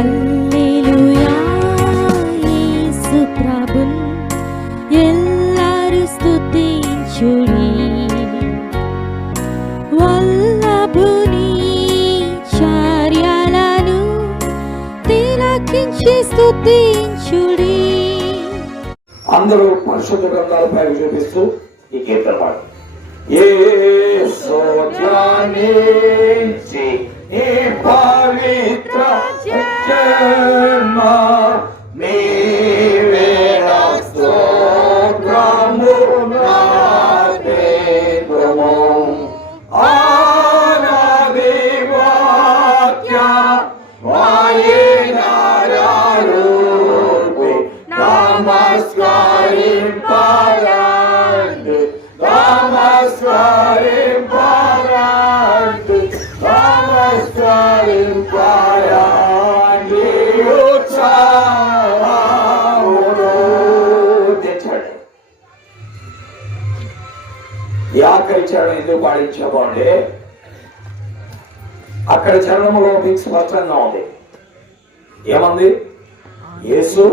హల్లెలూయా యేసు ప్రభున్ ఎల్లరు స్తుతించుడి వల్లభుని చర్యలను తిలకించి స్తుతించుడి. అందరూ పరిశుద్ధ గ్రంథాలపై చూపిస్తూ ఈ కీర్తన పాడు. యేసు ధ్యానించి ఈ పవిత్ర జన్మ నీవే స్తోత్రము నాదేమో ఆనాది వాక్య వాయినారూపి నమస్కరింపరండి నమస్కరింపరండి నమస్కరింపరండి ఉత్సాహమును తెచ్చండి. ఈ ఆఖరి చరణం ఎందుకు పాడించామంటే అక్కడ చరణంలో మీకు స్పష్టంగా ఉంది. ఏమంది? యేసు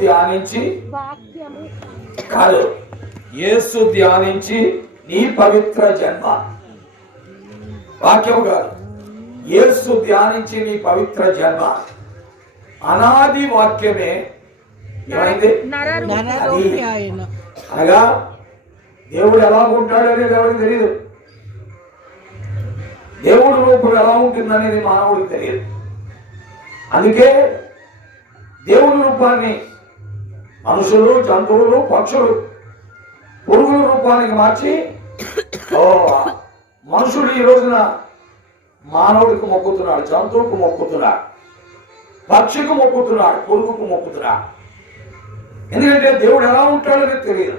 ధ్యానించి కాదు, యేసు ధ్యానించి నీ పవిత్ర జన్మ. వాక్యము కాదు, యేసు ధ్యానించి నీ పవిత్ర జన్మ. అనాది వాక్యమే ఏమైంది? అనగా దేవుడు ఎలా ఉంటాడు అనేది ఎవరికి తెలియదు. దేవుడు రూపం ఎలా ఉంటుందనేది మానవుడికి తెలియదు. అందుకే దేవుడి రూపాన్ని మనుషులు, జంతువులు, పక్షులు, పురుగుల రూపానికి మార్చి మనుషుడు ఈ రోజున మానవుడికి మొక్కుతున్నాడు, జంతువుకు మొక్కుతున్నాడు, పక్షికి మొక్కుతున్నాడు, పురుగుకు మొక్కుతున్నాడు. ఎందుకంటే దేవుడు ఎలా ఉంటాడని తెలియదు.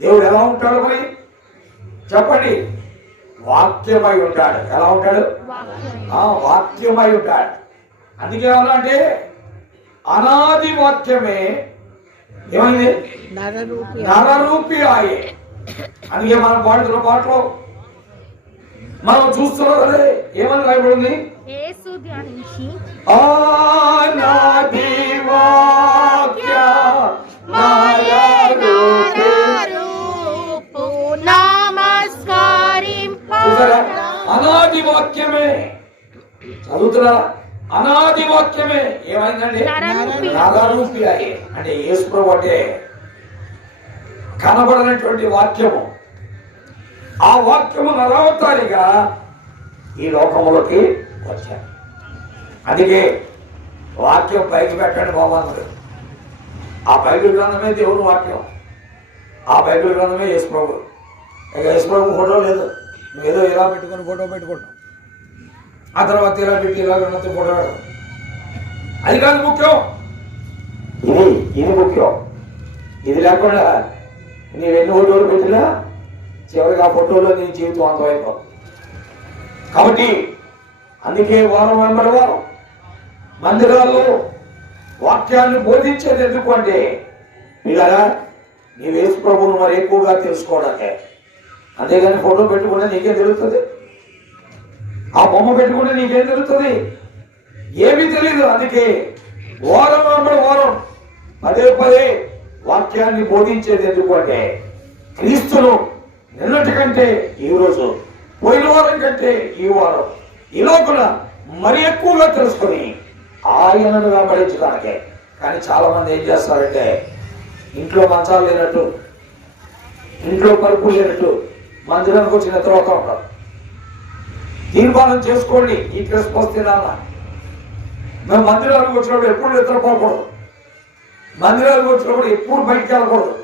దేవుడు ఎలా ఉంటాడు మరి చెప్పండి? వాక్యమై ఉంటాడు. ఎలా ఉంటాడు? వాక్యమై ఉంటాడు. అందుకే అంటే అనాది వాక్యమే ఏమైంది? నరరూపి ఆయే. అందుకే మనం పాడుతున్న పాటలో మనం చూస్తున్నాం కదా, ఏమని రాయబడింది? అనాది వాక్య అనాది వాక్యమే. చదువుతున్నా? అనాది వాక్యమే ఏమైందండి? నరరూపి అయ్యే. అంటే యేసు ప్రభు అంటే కనబడినటువంటి వాక్యము. ఆ వాక్యము నరవతారిగా ఈ లోకములోకి వచ్చారు. అందుకే వాక్యం పైకి పెట్టండి బాబా అన్నారు. ఆ బైబిల్ గ్రంథమే దేవుని వాక్యం. ఆ బైబిల్ గ్రంథమే యేసు ప్రభు. ఇక యేసు ప్రభు ఫోటో లేదు. నువ్వు ఏదో ఇలా పెట్టుకొని ఫోటో పెట్టుకుంటావు, ఆ తర్వాత ఇలా పెట్టి ఇలా ఉన్నట్టు ఫోటో పెడతావు. అది కాదు ముఖ్యం. ఇది ముఖ్యం. ఇది లేకుండా నీవు ఎన్ని ఫోటోలు పెట్టినా చివరికి ఆ ఫోటోలో నీ జీవితం అంతమైపోతుంది. కాబట్టి అందుకే వారం వెంబడి వారం మందిరాల్లో వాక్యాన్ని బోధించేది ఎందుకు అంటే పిల్లరా నీ యేసు ప్రభువును మరి ఎక్కువగా తెలుసుకోవడానికే. అంతేగాని ఫోటో పెట్టుకుంటే నీకేం తెలుస్తుంది? ఆ బొమ్మ పెట్టుకుంటే నీకేం తెలుస్తుంది? ఏమీ తెలియదు. అందుకే వారం వెంబడి వారం పదే పదే వాక్యాన్ని బోధించేది ఎందుకు అంటే క్రీస్తును నిన్నటి కంటే ఈ రోజు, పోయిన వారం కంటే ఈ వారం, ఈ లోపల మరి ఎక్కువగా తెలుసుకొని ఆయనను వెంబడించడానికే. కానీ చాలా మంది ఏం చేస్తారంటే ఇంట్లో మంచాలు లేనట్టు, ఇంట్లో పరుపులు లేనట్టు మందిరానికి వచ్చి నిద్రపోతా ఉంటారు. తీర్మానం చేసుకోండి, ఈ క్రిస్మస్ తినాలా మేము మందిరాలకు వచ్చినప్పుడు ఎప్పుడు నిద్రపోకూడదు, మందిరాలకు వచ్చినప్పుడు ఎప్పుడు బయటికి వెళ్ళకూడదు,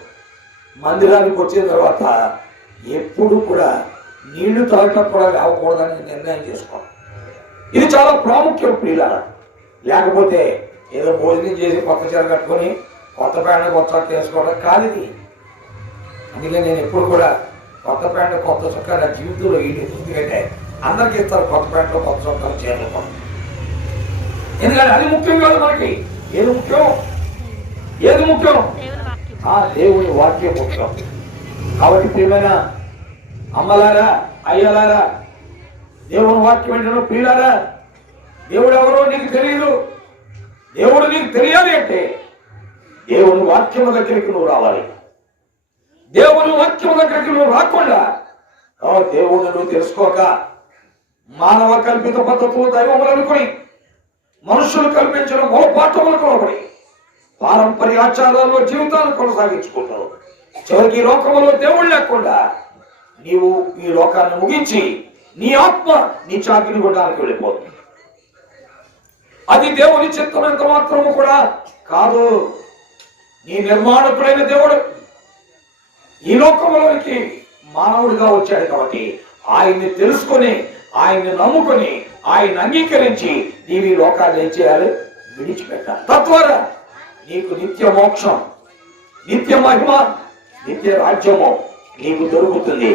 మందిరానికి వచ్చిన తర్వాత ఎప్పుడు కూడా నీళ్లు తాగటం కూడా లేవకూడదని నిర్ణయం చేసుకోండి. ఇది చాలా ప్రాముఖ్యం ప్రియులారా. లేకపోతే ఏదో భోజనం చేసి కొత్త చీర కట్టుకొని కొత్త ప్యాంట్ కొత్త చొక్కా వేసుకోవడం కాదు ఇది. అందుకే నేను ఎప్పుడు కూడా కొత్త ప్యాంట్ కొత్త చొక్కా నా జీవితంలో ఎందుకంటే అందరికి ఇస్తారు కొత్త ప్యాంట్లు కొత్త చొక్కాలు చీరలు. ఎందుకంటే అది ముఖ్యం కాదు మనకి. ఏది ముఖ్యం? ఏది ముఖ్యం? ఆ దేవుని వాక్యం ముఖ్యం. కాబట్టి ప్రియమైన అమ్మలారా, అయ్యలారా, దేవుని వాక్యం ఏంటో ప్రియులారా, దేవుడు ఎవరో నీకు తెలియదు. దేవుడు నీకు తెలియాలి అంటే దేవుని వాక్యము దగ్గరికి నువ్వు రావాలి. దేవుని వాక్యము దగ్గరికి నువ్వు రాకుండా దేవుడిని నువ్వు తెలుసుకోక మానవ కల్పిత పద్ధతులు దైవములు అనుకుని మనుషులు కల్పించిన మూలపాఠములకు లోబడి పారంపర్య ఆచారాల్లో జీవితాన్ని కొనసాగించుకుంటావు. చివరికి ఈ లోకంలో దేవుడు లేకుండా నీవు ఈ లోకాన్ని ముగించి నీ ఆత్మ నీ చాకిరి కొట్టడానికి వెళ్ళిపోతుంది. అది దేవుని చిత్తం ఎంత మాత్రము కూడా కాదు. నీ నిర్మాణకుడైన దేవుడు ఈ లోకంలోనికి మానవుడిగా వచ్చాడు కాబట్టి ఆయన్ని తెలుసుకొని, ఆయన్ని నమ్ముకొని, ఆయన అంగీకరించి నీవు ఈ లోకాన్ని ఏం చేయాలి? విడిచిపెట్టాలి. తద్వారా నీకు నిత్య మోక్షం, నిత్య మహిమ, నిత్య రాజ్యము నీకు దొరుకుతుంది.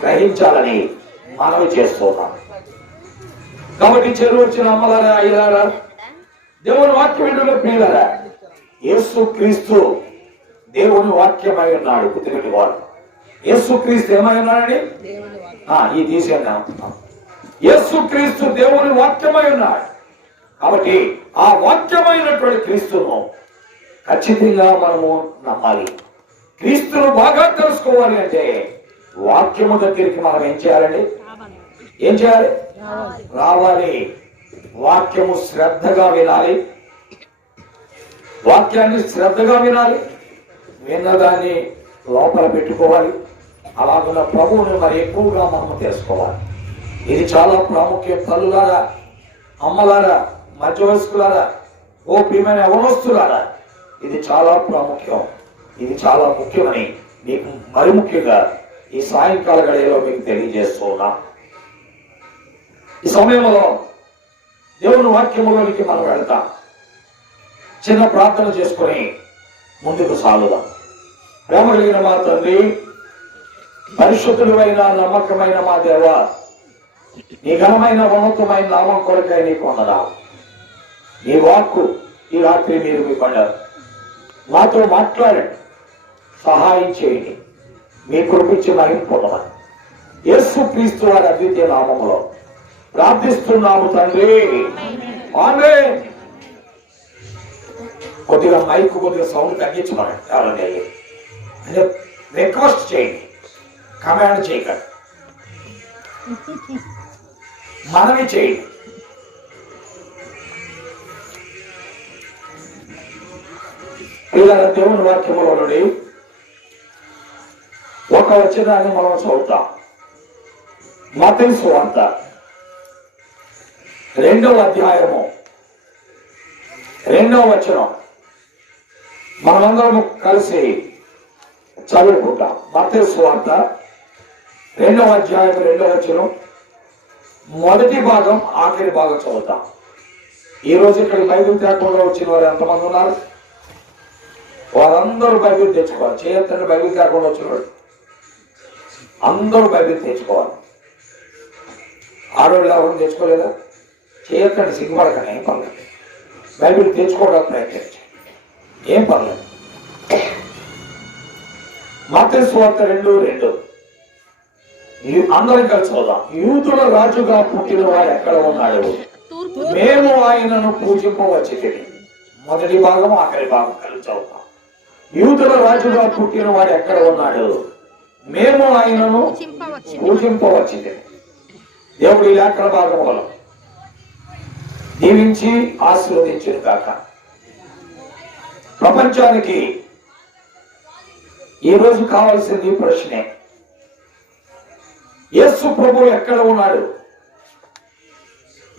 గ్రహించాలని మనవి చేస్తున్నాం. కాబట్టి చెరువు వచ్చిన అమ్మలారా, అయ్యలారా, దేవుని వాక్యం ఏంటో ప్రియులారా, యేసు క్రీస్తు దేవుని వాక్యమై ఉన్నాడు. గుర్తుపెట్టుకోవాలి. యేసు క్రీస్తు ఏమై ఉన్నాడని ఈ తీసేనా? యేసు క్రీస్తు దేవుని వాక్యమై ఉన్నాడు. కాబట్టి ఆ వాక్యమైనటువంటి క్రీస్తును ఖచ్చితంగా మనము నమ్మాలి. క్రీస్తును బాగా తెలుసుకోవాలి అంటే వాక్యము దగ్గరికి మనం ఏం చేయాలండి? ఏం చేయాలి? రావాలి. వాక్యము శ్రద్ధగా వినాలి. వాక్యాన్ని శ్రద్ధగా వినాలి. విన్నదాన్ని లోపల పెట్టుకోవాలి. అలాగున్న ప్రభువుని మరి ఎక్కువగా మనం తెలుసుకోవాలి. ఇది చాలా ప్రాముఖ్యం. తల్లులారా, అమ్మలారా, మధ్య వయస్కులారా, ఓ ప్రియమైన యవనస్తులారా, ఇది చాలా ప్రాముఖ్యం. ఇది చాలా ముఖ్యమని మీకు మరి ముఖ్యంగా ఈ సాయంకాల గడియలో మీకు తెలియజేస్తూ ఉన్నా. ఈ సమయంలో దేవుని వాక్యములోనికి మనం వెళ్తాం. చిన్న ప్రార్థన చేసుకొని ముందుకు సాగుదాం. ప్రేమ కలిగిన మా తండ్రి, పరిశుద్ధుడైన నమ్మకమైన మా దేవ, నీ ఘనమైన ఉన్నతమైన నామం కొరకై నీకు వందనాలు. నీ వాక్కు ఈ రాత్రి మీరు మీ పడ్డారు. మాతో మాట్లాడండి, సహాయం చేయండి. మీ కృపించి మహిమ పొందమని యేసు క్రీస్తు వారి అద్వితీయ నామములో ప్రార్థిస్తున్నాము తండ్రి. ఆమేన్. కొద్దిగా మైక్ కొద్దిగా సౌండ్ తగ్గించమని ఎవరైనా అంటే రిక్వెస్ట్ చేయండి, కమాండ్ చేయకండి, మనవి చేయండి. ఇలా దేవుని వాక్యములో నుండి ఒక వచనాన్ని మనం చదువుతాం. మత్తయి సువార్త 2వ అధ్యాయము 2వ వచనం మనమందరం కలిసి చదువుకుంటాం. మత్తయి సువార్త 2వ అధ్యాయం 2వ వచనం మొదటి భాగం ఆఖరి భాగం చదువుతాం. ఈ రోజు ఇక్కడ బైబిల్ తేకుండా వచ్చిన వారు ఎంతమంది ఉన్నారు? వారందరూ బైబిల్ తెచ్చుకోవాలి. చేయొద్దండి, బైబిల్ తేకుండా వచ్చిన వాడు అందరూ బైబిల్ తెచ్చుకోవాలి. ఆడవాళ్ళు ఎవరు తెచ్చుకోలేదా? చేయొద్దండి, సిగ్గుపడకండి, ఏం పర్లేదు. బైబిల్ తెచ్చుకోవడానికి ప్రయత్నించండి, ఏం పర్లేదు. మత్తయి సువార్త 2:2 అందరం కలిసి చదువుదాం. యూదుల రాజుగా పుట్టిన వాడు ఎక్కడ ఉన్నాడు? మేము ఆయనను పూజింపవచ్చి. మొదటి భాగం ఆఖరి భాగం కలిసి చదువుతాం. యూదుల రాజుగా పుట్టిన వాడు ఎక్కడ ఉన్నాడు? మేము ఆయనను పూజింపవచ్చి. దేవుడి లేఖన భాగములో దీవించి ఆశీర్వదించును కాక. ప్రపంచానికి ఈ రోజు కావాల్సింది ప్రశ్నే, యేసు ప్రభు ఎక్కడ ఉన్నాడు?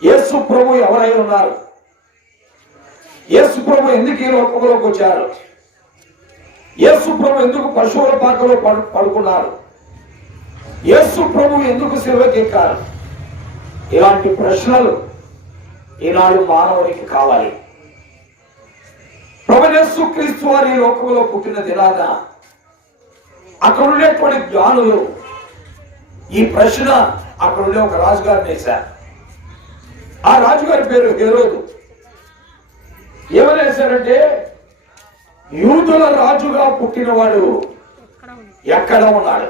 యేసు ప్రభు ఎవరై ఉన్నారు? యేసు ప్రభు ఎందుకు ఈ లోకంలోకి వచ్చారు? యేసు ప్రభు ఎందుకు పశువుల పాకలో పడుకున్నారు? యేసు ప్రభు ఎందుకు శిలువకెక్కారు? ఇలాంటి ప్రశ్నలు ఈనాడు మానవునికి కావాలి. ప్రభు యేసు క్రీస్తు వారి ఈ లోకంలో పుట్టిన దినాన అక్కడ ఉండేటువంటి జ్ఞానులు ఈ ప్రశ్న అక్కడ ఉండే ఒక రాజుగారిని వేశారు. ఆ రాజుగారి పేరు హేరోదు. ఏమని వేశారంటే, యూదుల రాజుగా పుట్టినవాడు ఎక్కడ ఉన్నాడు?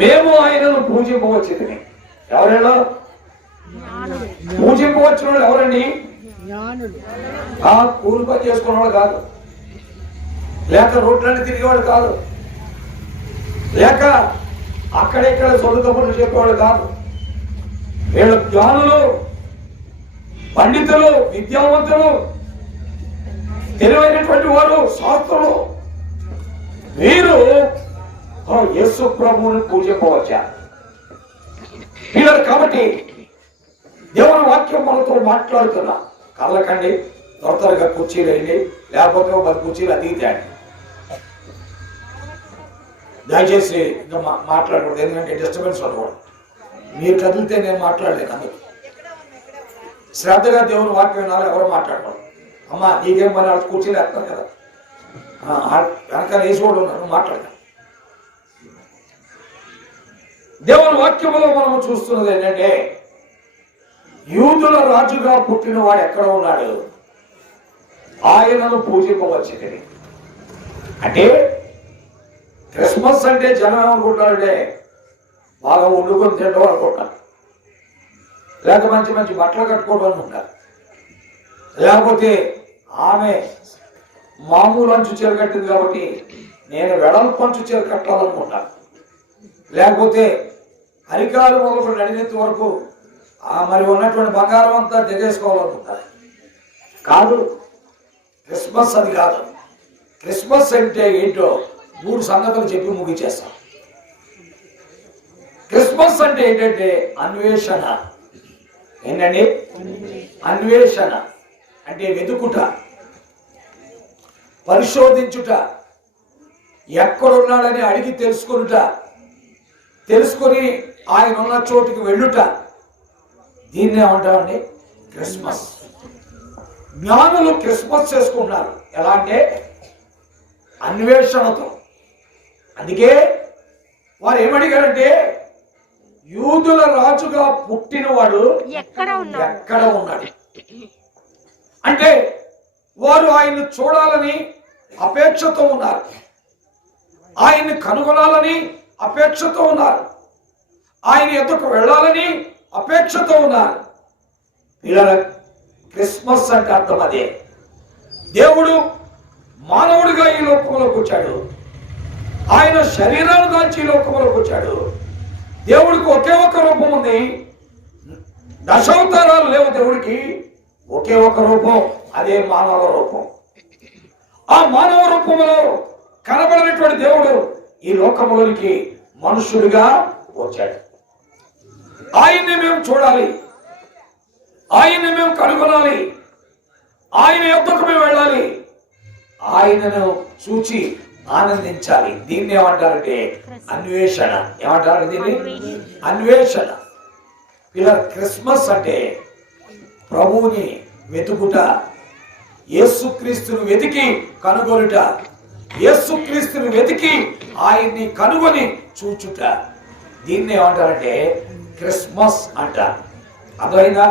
మేము ఆయనను పూజింపవచ్చి. ఎవరేళ్ళు పూజింపవచ్చిన వాళ్ళు ఎవరండి? కూలి పని చేసుకున్న వాళ్ళు కాదు, లేక రోడ్లన్నీ తిరిగేవాడు కాదు, లేక అక్కడెక్కడ సొంతపనులు చెప్పేవాడు కాదు. వీళ్ళు జ్ఞానులు, పండితులు, విద్యావంతులు, తెలివైనటువంటి వారు, శాస్త్రులు. వీరు యేసు ప్రభువుని పూజింపవచ్చారు. వీళ్ళు కాబట్టి దేవుని వాక్యం మనతో మాట్లాడుతున్నా. కళ్ళకండి, త్వరగా కుర్చీలు వేయండి, లేకపోతే 10 కుర్చీలు అదిగితేండి. దయచేసి ఇంకా మాట్లాడకూడదు, ఎందుకంటే డిస్టర్బెన్స్ ఉండకూడదు. మీరు కదిలితే నేను మాట్లాడలేను. అందుకు శ్రద్ధగా దేవుని వాక్యం వినాలి, ఎవరు మాట్లాడకూడదు. అమ్మా నీకేం పని, వాళ్ళు కూర్చీలు వేస్తారు కదా, వెనకాల వేసి కూడా ఉన్నారు, మాట్లాడతారు. దేవుని వాక్యంలో మనం చూస్తున్నది ఏంటంటే, యూదుల రాజుగా పుట్టిన వాడు ఎక్కడ ఉన్నాడు? ఆయనను పూజింపవచ్చింది. అంటే క్రిస్మస్ అంటే జనం ఏమనుకుంటారంటే బాగా వండుకొని తినడం అనుకుంటారు, లేక మంచి మంచి బట్టలు కట్టుకోవడం అనుకుంటారు, లేకపోతే ఆమె మామూలు అంచు చీర కట్టింది కాబట్టి నేను వెడల్పు అంచు చీర కట్టాలనుకుంటాను, లేకపోతే అరికాలు మొదలు నడినెత్తి వరకు మరి ఉన్నటువంటి బంగారం అంతా దిగేసుకోవాలనుకుంటారు. కాదు, క్రిస్మస్ అది కాదు. క్రిస్మస్ అంటే ఏంటో 3 సంగతులు చెప్పి ముగిచేస్తాం. క్రిస్మస్ అంటే ఏంటంటే అన్వేషణ. ఏంటండి? అన్వేషణ అంటే వెతుకుట, పరిశోధించుట, ఎక్కడున్నాడని అడిగి తెలుసుకునుట, తెలుసుకొని ఆయన ఉన్న చోటుకి వెళ్ళుట. దీన్నే ఏమంటామండి? క్రిస్మస్. జ్ఞానులు క్రిస్మస్ చేసుకుంటున్నారు. ఎలా అంటే అన్వేషణతో. అందుకే వారు ఏమడిగారంటే, యూదుల రాజుగా పుట్టినవాడు ఎక్కడ ఉన్నాడు అంటే, వారు ఆయన్ని చూడాలని అపేక్షతో ఉన్నారు, ఆయన్ని కనుగొనాలని అపేక్షతో ఉన్నారు, ఆయన ఎదుకు వెళ్ళాలని అపేక్షతో ఉన్నారు. పిల్లల క్రిస్మస్ అంటే అర్థం అదే. దేవుడు మానవుడిగా ఈ లోకంలోకి వచ్చాడు, ఆయన శరీరాన్ని దాల్చి ఈ లోకంలోకి వచ్చాడు. దేవుడికి ఒకే ఒక రూపం ఉంది, దశావతారాలు లేవు దేవుడికి, ఒకే ఒక రూపం, అదే మానవ రూపం. ఆ మానవ రూపంలో కనబడినటువంటి దేవుడు ఈ లోకంలోనికి మనుషుడిగా వచ్చాడు. ఆయన్ని మేము చూడాలి, ఆయన్ని మేము కనుగొనాలి, ఆయన యొద్దకు మేము వెళ్ళాలి, ఆయనను చూచి ఆనందించాలి. దీన్ని ఏమంటారంటే అన్వేషణ. ఏమంటారు దీన్ని? అన్వేషణ. ఇలా క్రిస్మస్ అంటే ప్రభువుని వెతుకుట, యేసుక్రీస్తును వెతికి కనుగొనుట, యేసుక్రీస్తును వెతికి ఆయన్ని కనుగొని చూచుట. దీన్ని ఏమంటారంటే క్రిస్మస్ అంటారు. అర్థమైందా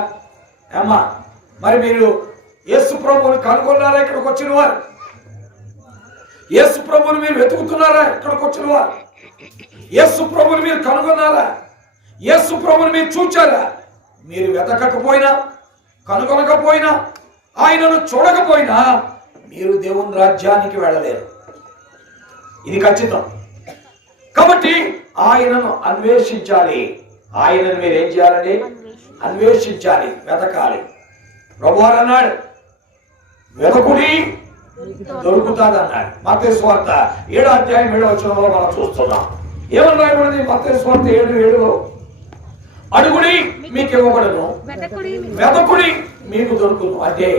ఏమ్మా? మరి మీరు యేసు ప్రభువుని కనుగొన్నారా? ఇక్కడికి వచ్చిన వారు యేసు ప్రభువుని మీరు వెతుకుతున్నారా? ఇక్కడికి వచ్చిన వారు యేసు ప్రభువుని మీరు కనుగొన్నారా? యేసు ప్రభువుని మీరు చూచారా? మీరు వెతకకపోయినా, కనుగొనకపోయినా, ఆయనను చూడకపోయినా మీరు దేవుని రాజ్యానికి వెళ్ళలేరు. ఇది ఖచ్చితం. కాబట్టి ఆయనను అన్వేషించాలి. ఆయనను మీరు ఏం చేయాలండి? అన్వేషించాలి, వెతకాలి. ప్రభువారు అన్నాడు, వెతకుడి దొరుకుతాది అన్నాడు. మత్తయి సువార్త 7వ అధ్యాయం 7వ వచనంలో మనం చూస్తున్నాం. ఏమని రాయబడింది? మత్తయి సువార్త 7:7లో, అడుగుడి మీకు ఇవ్వబడును, వెతకుడి మీకు దొరుకును. అంటే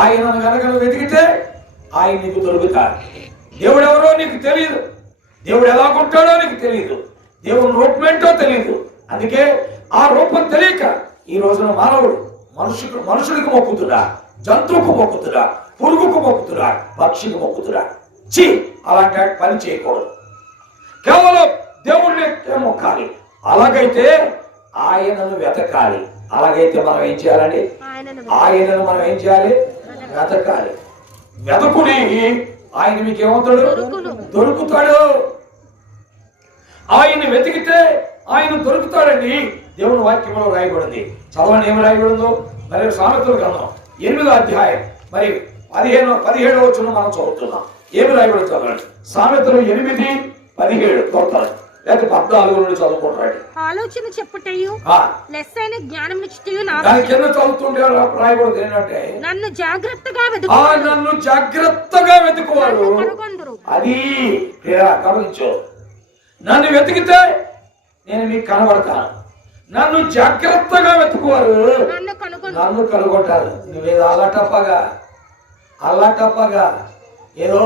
ఆయనను కనుక వెతికితే ఆయన నీకు దొరుకుతాడు. దేవుడు ఎవరో నీకు తెలియదు, దేవుడు ఎలా ఉంటాడో నీకు తెలియదు, దేవుని రూపం ఏంటో తెలియదు. అందుకే ఆ రూపం తెలియక ఈ రోజున మానవుడు మనుషుడికి మొక్కుతుడా, జంతువుకు మొక్కుతుడా, పురుగుకు మొక్కుతుడా, పక్షికి మొక్కుతుడా. అలాంటి పని చేయకూడదు. కేవలం దేవుడిని మొక్కాలి. అలాగైతే ఆయనను వెతకాలి. అలాగైతే మనం ఏం చేయాలండి? ఆయనను మనం ఏం చేయాలి? వెతకాలి. వెతకుని ఆయన మీకు ఏమవుతాడు? దొరుకుతాడు. ఆయన్ని వెతికితే ఆయన దొరుకుతాడండి. దేవుని వాక్యంలో రాయబడింది. చదవండి ఏమి రాయబడిందో. మరి సామెతల గ్రంథం 8వ అధ్యాయం మరి 17వ వచనం మనం చదువుతున్నాం. ఏమి రాయబడింది చదవండి. సామెతలు 8:17 చదువుతారు, లేకపోతే 14 నుండి చదువుకుంటాడు. ఆలోచన చెప్పుటయు లెస్సైన జ్ఞానం ఇచ్చుటయు దాని కింద చదువుతుంటే రాయబడింది ఏంటంటే, నన్ను జాగ్రత్తగా నన్ను జాగ్రత్తగా వెతుకువారు. అది గమనించు, నన్ను వెతికితే నేను మీకు కనబడతాను. నన్ను జాగ్రత్తగా వెతుకువారు నన్ను కనుగొంటారు. నువ్వేదో అల్లాటప్పగా ఏదో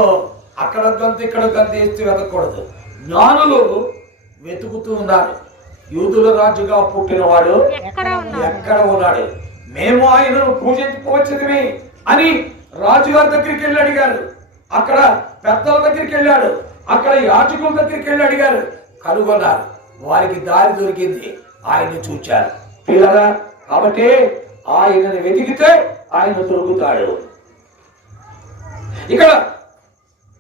అక్కడ గంత ఇక్కడ గంత వేస్తే వెతకూడదు. జ్ఞానులు వెతుకుతూ ఉన్నారు. యూదుల రాజుగా పుట్టినవాడు ఎక్కడ ఉన్నాడు, మేము ఆయనను పూజించుకోవచ్చుది అని రాజుగారి దగ్గరికి వెళ్ళి అడిగారు. అక్కడ పెద్దల దగ్గరికి వెళ్ళాడు, అక్కడ యాజకుల దగ్గరికి వెళ్ళి అడిగారు, కనుగొన్నారు. వారికి దారి దొరికింది, ఆయన్ని చూచారు. పిల్లరా, కాబట్టి ఆయనను వెతికితే ఆయన దొరుకుతాడు. ఇక్కడ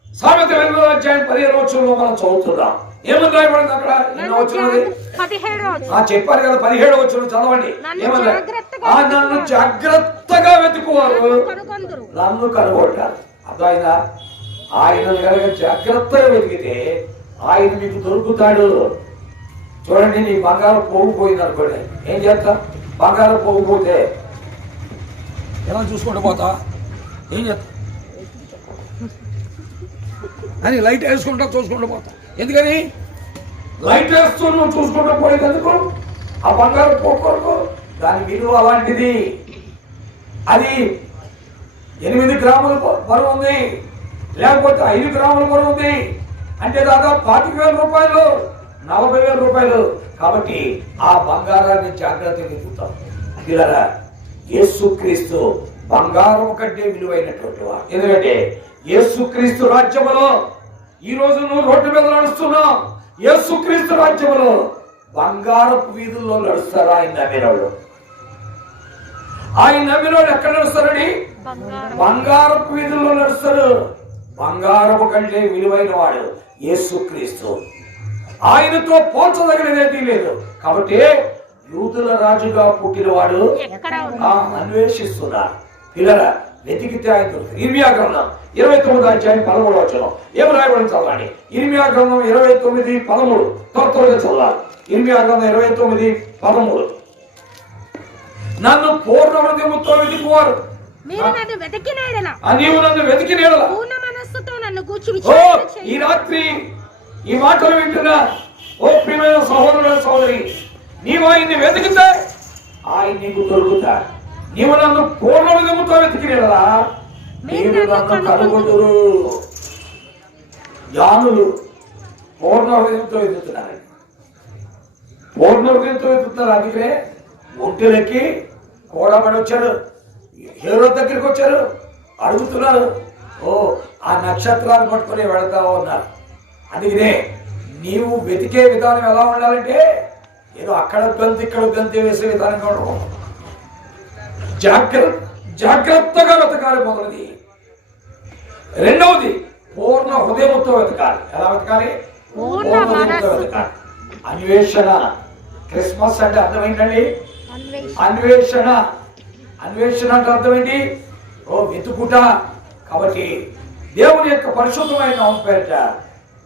సామెతల 8వ అధ్యాయం 15వ వచనంలో మనం చదువుతున్నాం. ఏమని రాయబడింది అక్కడ? చెప్పారు కదా, 17వ వచనం చదవండి. ఏమన్నా, నన్ను జాగ్రత్తగా వెతుకువారు నన్ను కనుగొంటారు. అర్థమైందా? ఆయనను కనుక జాగ్రత్తగా వెతికితే ఆయన మీకు దొరుకుతాడు. చూడండి, నీ బంగారం పోగిపోయింది అనుకోండి, ఏం చేస్తా? బంగారం పోగిపోతే ఎలా చూసుకుంటూ పోతా? ఏం చేస్తా అని లైట్ వేసుకుంటా చూసుకుంటూ పోతా. ఎందుకని? లైట్ వేస్తూ నువ్వు చూసుకుంటూ పోయేందుకు ఆ బంగారం పోకూడదు. దాని విలువ అలాంటిది. అది 8 గ్రాముల బరువు ఉంది, లేకపోతే 5 గ్రాముల బరువు ఉంది అంటే దాదాపు 25,000 రూపాయలు, 40,000 రూపాయలు. కాబట్టి ఆ బంగారాన్ని జాగ్రత్తగా వెతుకుతాం. పిల్లరా, యేసుక్రీస్తు బంగారం కంటే విలువైనటువంటి వాడు. ఎందుకంటే యేసుక్రీస్తు రాజ్యములో ఈ రోజు నువ్వు రోడ్డు మీద నడుస్తున్నావు. యేసుక్రీస్తు రాజ్యములో బంగారపు వీధుల్లో నడుస్తారు ఆయన నమ్మినోళ్ళు. ఆయన నమ్మినోళ్ళు ఎక్కడ నడుస్తారని? బంగారపు వీధుల్లో నడుస్తారు. బంగారపు కంటే విలువైన వాడు యేసుక్రీస్తు. ఆయనతో పోల్చదగినదేది లేదు. కాబట్టి యూదుల రాజుగా పుట్టినవాడు అన్వేషిస్తున్నారు. పిల్లరా, వెతికితే ఆయన దొరుకుతారు. ఇర్మియా గ్రంథం 29వ అధ్యాయం 13వ వచనం ఏం రాయబడి చదవండి. ఇర్మియా గ్రంథం 29:13 త్వరగా చదవాలి. ఇర్మియా గ్రంథం 29:13 నన్ను పూర్ణ హృదయముతో వెతుకువారు నీవు నన్ను వెతికిన ఈ రాత్రి ఈ మాటలు వింటున్నా ఓ ప్రియమైన సహోదరుల సహోదరి, నీవు ఆయన్ని వెతికితే ఆయన నీకు దొరుకుతా. నీవు నన్ను పూర్ణ హృదయముతో వెతికినేలా నీవు నన్ను కనుగొందురు. జ్ఞానులు పూర్ణ హృదయంతో వెతుకుతున్నారు. పూర్ణ హృదయంతో వెతుకుతున్నారు. అందుకే ఒంటెలెక్కి కూడబడి వచ్చారు, హేరోదు దగ్గరికి వచ్చారు, అడుగుతున్నారు. ఓ ఆ నక్షత్రాలు పట్టుకుని వెళతా ఉన్నారు. అందుకనే నీవు వెతికే విధానం ఎలా ఉండాలంటే ఏదో అక్కడ గంతి ఇక్కడ గంతి వేసే విధానంగా ఉండకూడదు. జాగ్రత్తగా వెతకాలి. మొదటిది. రెండవది పూర్ణ హృదయంతో వెతకాలి. ఎలా వెతకాలి? పూర్ణ హృదయంతో వెతకాలి. అన్వేషణ. క్రిస్మస్ అంటే అర్థం ఏంటండి? అన్వేషణ. అన్వేషణ అంటే అర్థం ఏంటి? ఓ వెతుకుట. కాబట్టి దేవుని యొక్క పరిశుద్ధమైన నామం పేరిట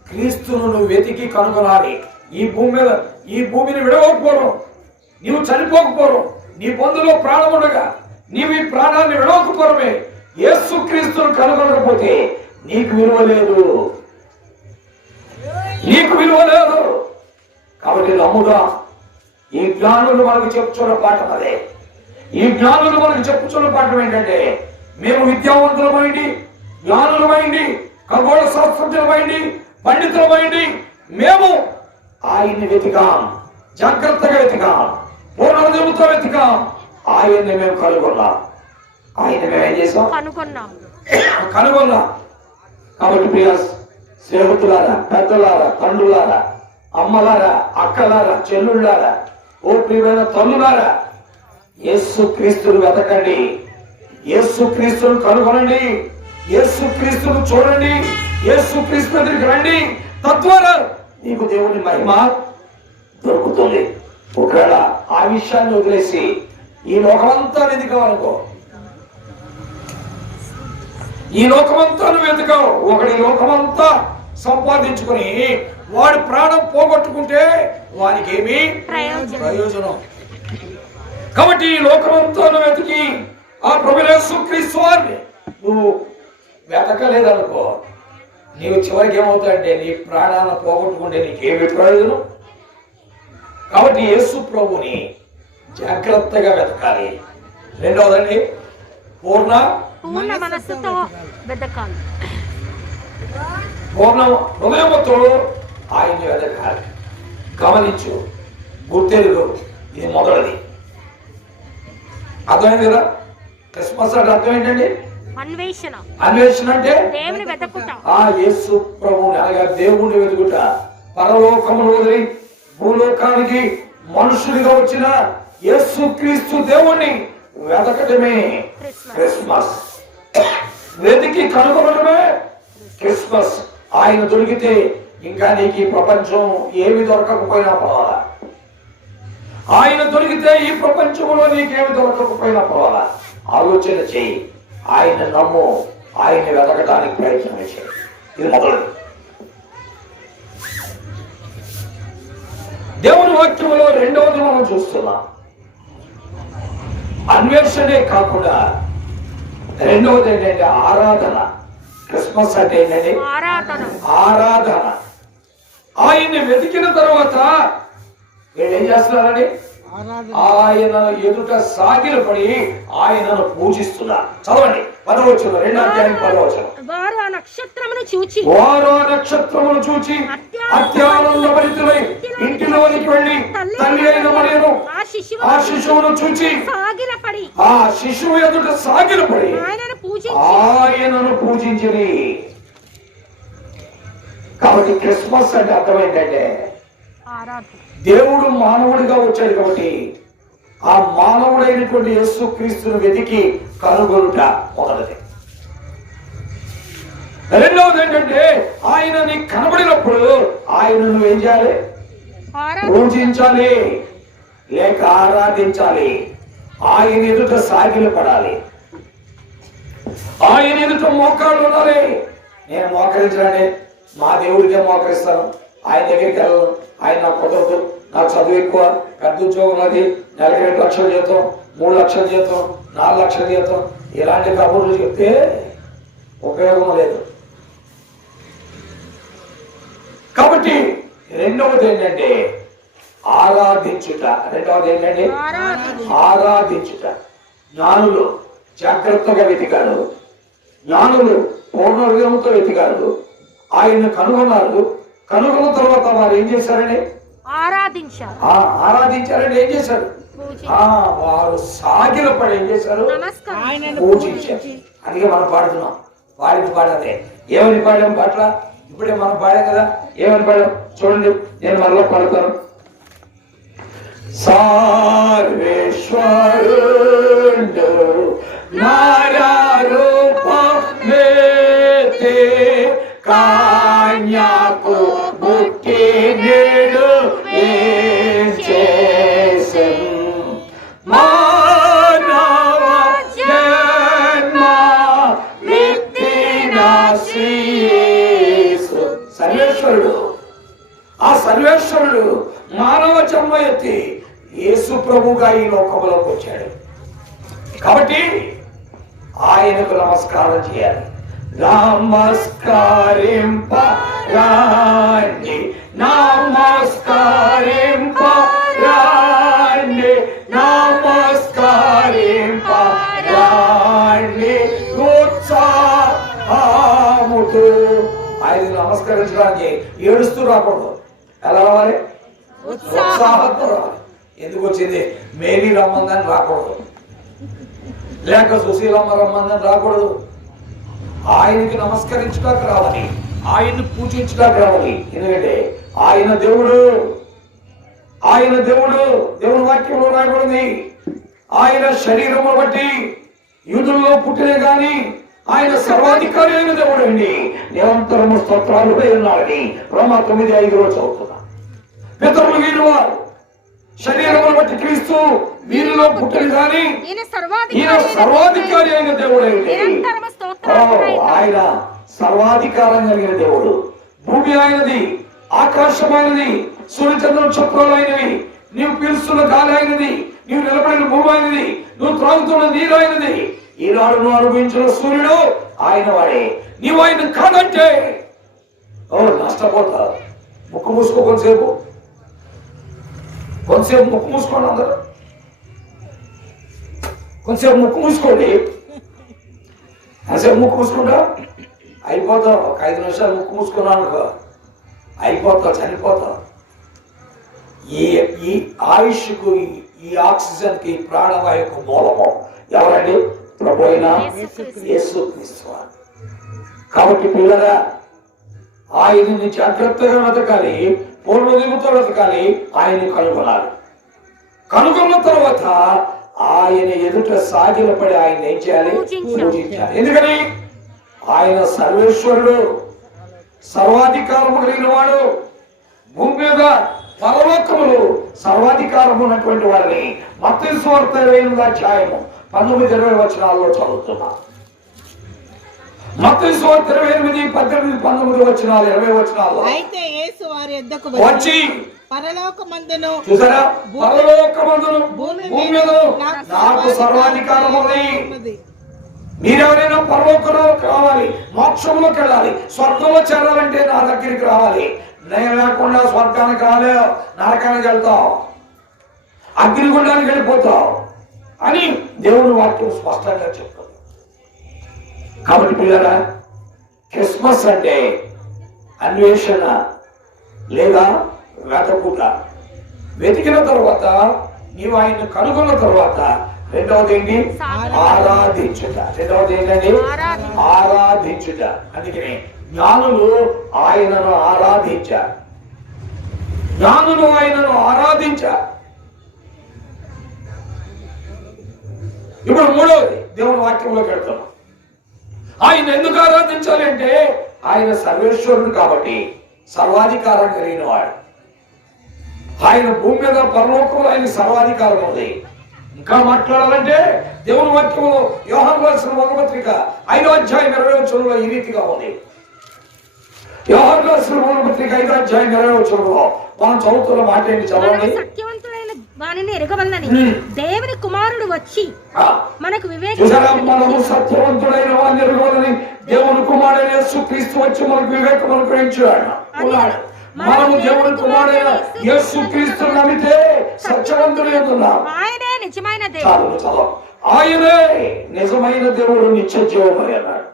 క్రీస్తును నువ్వు వెతికి కనుగొనాలి. ఈ భూమిని విడవకపోరు, నీవు చనిపోకపోరు, నీ పొందులో ప్రాణం ఉండగా నీవు ఈ ప్రాణాన్ని విడవకపోరమే. యేసు క్రీస్తును కనుగొనకపోతే నీకు విలువ లేదు, నీకు విలువ లేదు. కాబట్టి నమ్ముదా. ఈ జ్ఞానులు మనకు చెప్పుచున్న పాఠం అదే. ఈ జ్ఞానులు మనకు చెప్పుచున్న పాఠం ఏంటంటే, మేము విద్యావంతులమైంది, జ్ఞానులమైంది, ఖగోళ శాస్త్రజ్ఞులమైంది, పండితులమైంది, మేము ఆయన్ని వెతికాం, జాగ్రత్తగా వెతికాం, పూర్ణ హృదయంతో వెతికాం. ఆయన్ని మేము కనుగొన్నాం. ఆయన మేము ఏం చేసాం? కనుగొన్నాం. కాబట్టి ప్రియ స్నేహితులారా, పెద్దలారా, తండ్రులారా, అమ్మలారా, అక్కలారా, చెల్లుళ్ళారా, ఓ ప్రియమైన తల్లులారా, యేసు క్రీస్తును వెతకండి, యేసు క్రీస్తును కనుగొనండి, యేసు క్రీస్తును చూడండి, యేసు క్రీస్తు దగ్గరికి రండి. తద్వారా నీకు దేవుని మహిమ దొరుకుతుంది. ఒకవేళ ఆ విషయాన్ని వదిలేసి ఈ లోకమంతా వెతికావనుకో, ఈ లోకమంతా నువ్వు వెతికావు, ఒకటి లోకమంతా సంపాదించుకుని వాడి ప్రాణం పోగొట్టుకుంటే వానికి ఏమి ప్రయోజనం? కాబట్టి ఈ లోకమంతా నువ్వు వెతికి ఆ ప్రభువైన యేసుక్రీస్తు వారిని నువ్వు వెతకలేదనుకో, నీవు చివరికి ఏమవుతాయంటే నీ ప్రాణాలను పోగొట్టుకుంటే నీకేమి ప్రయోజనం? కాబట్టి యేసు ప్రభుని జాగ్రత్తగా వెతకాలి. రెండవదండి, పూర్ణ మనస్సుతో వెతకాలి. పూర్ణ హృదయముతో ఆయన్ని వెతకాలి. గమనించు, గుర్తెరుగు, ఇది మొదటిది. అర్థమైంది కదా? క్రిస్మస్ అంటే అర్థం ఏంటండి? అన్వేషణ అంటే దేవుని వెతుకుట. ఆ యేసు ప్రభువుని అనగా దేవుణ్ణి వెతుకుట. పరలోకమును వదిలి భూలోకానికి మనుషుడిగా వచ్చిన యేసు క్రీస్తు దేవుణ్ణి వెతకటమే క్రిస్మస్. వెతికి కనుగొనడమే క్రిస్మస్. ఆయన దొరికితే ఇంకా నీకు ఈ ప్రపంచం ఏమి దొరకకపోయినా పర్వాలా, ఆయన దొరికితే ఈ ప్రపంచంలో నీకేమి దొరకకపోయినా పర్వాలా. ఆలోచన చేయి, ఆయన నమ్ము, ఆయన్ని వెతకడానికి ప్రయత్నం చేయి. ఇది మొదటిది. దేవుని వాక్యంలో రెండవది మనం చూస్తున్నాం. అన్వేషణే కాకుండా రెండవది ఏంటంటే ఆరాధన. క్రిస్మస్ అంటే ఏంటంటే ఆరాధన. ఆయన్ని వెతికిన తర్వాత వీళ్ళు ఏం చేస్తున్నారని ఆయన ఎదుట సాగిలపడి ఆయనను పూజిస్తున్నారు. చదవండి 10వ వచనం, 2వ అధ్యాయం 10వ వచనం. వారు ఆ నక్షత్రమును చూచి అత్యానందభరితులై ఇంటిలోనికి వెళ్ళి తల్లి అయిన మరియను ఆ శిశువును చూచి ఆ శిశువు ఎదుట సాగిలపడి ఆయనను పూజించిరి. కాబట్టి క్రిస్మస్ అంటే అర్థం ఏంటంటే దేవుడు మానవుడిగా వచ్చాడు కాబట్టి ఆ మానవుడైనటువంటి యేసు క్రీస్తును వెతికి కనుగొనుట మొదటిది. రెండవది ఏంటంటే ఆయన నీకు కనబడినప్పుడు ఆయన నువ్వేం చేయాలి? పూజించాలి, లేక ఆరాధించాలి. ఆయన ఎదుట సాగిలు పడాలి, ఆయన ఎదుట మోకాళ్ళు ఉండాలి. నేను మోకరించాలండి, మా దేవుడికే మోకరిస్తాను, ఆయన దగ్గరికి వెళ్ళను, ఆయన నాకు కుదరదు, నాకు చదువు ఎక్కువ, పెద్ద ఉద్యోగం, అది నెలకి 2 లక్షల జీతం, 3 లక్షల జీతం, 4 లక్షల జీతం, ఇలాంటి కబుర్లు చెప్తే ఉపయోగం లేదు. కాబట్టి రెండవది ఏంటంటే ఆరాధించుట. ఆరాధించుట. జ్ఞానులు జాగ్రత్తగా వెతికారు, జ్ఞానులు పూర్ణ హృదయంతో వెతికారు, ఆయన్ని కనుగొన్నారు. కనుగొన్న తర్వాత వారు ఏం చేశారని ఆరాధించారని ఏం చేశారు? వారు సాగిలపడి ఏం చేశారు? పూజించారు. అందుకే మనం పాడుతున్నాం, పాడిన పాడదే. ఏమని పాడాం పాటల? ఇప్పుడే మనం పాడాం కదా, ఏమని పాడాం చూడండి, నేను మరలా పాడతాను. సర్వేశ్వరుండు నారారూపమేతే కన్యాకు ముక్తి నేడు ఏం చేసెను మానవ జన్మ వ్యక్తిన శ్రీయేసు. సర్వేశ్వరుడు, ఆ సర్వేశ్వరుడు మానవ జన్మ ఎత్తి యేసు ప్రభుగా ఈ లోకంలోకి వచ్చాడు. కాబట్టి ఆయనకు నమస్కారం చేయాలి. నమస్కరింపరాండి, నమస్కరింపరాండి, నమస్కరింపరాండి ఉత్సాహముతో. ఆయన నమస్కరించడానికి ఏడుస్తూ రాకూడదు. ఎలా రావాలి? ఉత్సాహంతో రావాలి. ఎందుకు వచ్చింది? మేరీ రమ్మందని రాకూడదు, లేక సుశీలమ్మ రమ్మందని రాకూడదు. ఆయనకి నమస్కరించడానికి రావాలి, ఆయన్ని పూజించడానికి రావాలి. ఎందుకంటే ఆయన దేవుడు, ఆయన దేవుడు. దేవుని వాక్యంలో రాయబడింది, ఆయన శరీరము బట్టి యూదుల్లో పుట్టినే గాని ఆయన సర్వాధికారి అయిన దేవుడు అండి. నిరంతరము స్తోత్రాలు ఉన్నాడని రోమా 9:5 చదువుతున్నా. పితరులు వీరువారు శరీరమును బట్టి క్రీస్తు వీరిలో పుట్టని కానీ ఈయన ఈయన సర్వాధికారి అయిన దేవుడు. నిరంతరము స్తోత్రార్పణ ఆయన సర్వాధికారం కలిగిన దేవుడు. భూమి ఆయనది, ఆకాశమైనది, సూర్యచంద్ర నక్షత్రాలైనవి, నీవు పీల్చున్న గాలి అయినది, నీవు నిలబడిన భూమి అయినది, నువ్వు త్రాగుతున్న నీరు అయినది. ఈనాడు నువ్వు అనుభవించిన సూర్యుడు ఆయన వాడే. నీవు ఆయన కాదంటే నష్టపోతా. ముక్కు మూసుకో కొంతసేపు ముక్కు మూసుకోండి. అందరూ కొంతసేపు ముక్కు మూసుకోండి. కాసేపు ముక్కు మూసుకుంటా అయిపోతావు. ఒక 5 నిమిషాలు ముక్కు మూసుకున్నాను అనుకో, అయిపోతావు, చనిపోతావు. ఈ ఆయుష్కు, ఈ ఆక్సిజన్ కి, ప్రాణవాయుకు మూలము ఎవరండి? ప్రభు అయిన యేసుక్రీస్తు. కాబట్టి పిల్లరా, ఆయన్ని జాగ్రత్తగా వెతకాలి, పూర్వదిగుతో వెతకాలి, ఆయన్ని కనుగొనాలి. కనుగొన్న తర్వాత ఆయన ఎదుట సాగిలపడి ఆయన ఏం చేయాలి? పూజించాలి. ఎందుకని? ఆయన సర్వేశ్వరుడు, సర్వాధికారము కలిగిన వాడు. భూమి మీద పరలోకములు సర్వాధికారం ఉన్నటువంటి వారిని మత్తయి సువార్త 28వ అధ్యాయము 19-20 వచనాల్లో చదువుతున్నా. మత్తయి సువార్త 28, 18, 19 వచనాలు, 20 వచనాల్లో అయితే యేసు వారి యొద్దకు వచ్చి పరలోకమందును, చూసారా, పరలోకమందును భూమి మీద నాకు సర్వాధికారం ఉంది. మీరెవరైనా పరలోకంలోకి రావాలి, మోక్షంలోకి వెళ్ళాలి, స్వర్గంలో చేరాలంటే నా దగ్గరికి రావాలి. నేను లేకుండా స్వర్గానికి రాలేవు, నరకానికి వెళ్తావు, అగ్నిగుండానికి వెళ్ళిపోతావు అని దేవుని వాక్యం స్పష్టంగా చెప్తుంది. కాబట్టి పిల్లరా, క్రిస్మస్ అంటే అన్వేషణ లేదా వెతకుట. వెతికిన తర్వాత, నీవు ఆయన్ని కనుగొన్న తర్వాత రెండవది ఏంటి? ఆరాధించుట. రెండవది ఏంటండి? ఆరాధించుట. అందుకని జ్ఞానులు ఆయనను ఆరాధించారు. జ్ఞానులు ఆయనను ఆరాధించారు. ఇప్పుడు మూడవది దేవుని వాక్యంలోకి వెళ్తున్నాం. ఆయన ఎందుకు ఆరాధించాలి అంటే ఆయన సర్వేశ్వరుడు కాబట్టి, సర్వాధికారం కలిగిన వాడు. ఆయన భూమి మీద పరలోకంలో ఆయన సర్వాధికారం ఉంది. ఇంకా మాట్లాడాలంటే దేవుని వాక్యంలో యోహాను రాసిన 1వ పత్రిక 5వ అధ్యాయం 20వ వచనంలో ఈ రీతిగా ఉంది. యోహాను రాసిన 1వ పత్రిక 5వ అధ్యాయం 20వ వచనంలో మనం చదువుతున్న మాట ఏంటి? చదవండి. సత్యవంతుడైన వానిని ఎరగవలనని దేవుని కుమారుడు వచ్చి మనకు మనము సత్యవంతుడైన వారిని ఎరగవలని దేవుని కుమారుడైన యేసుక్రీస్తు వచ్చి మనకు వివేకం అనుగ్రహించాడు. మనము దేవుని కుమారుడైన యేసుక్రీస్తు నమ్మితే సత్యవంతుడు ఉన్నాం. ఆయనే నిజమైన దేవుడు. ఆయనే నిజమైన దేవుడు, నిత్య జీవమై అన్నాడు.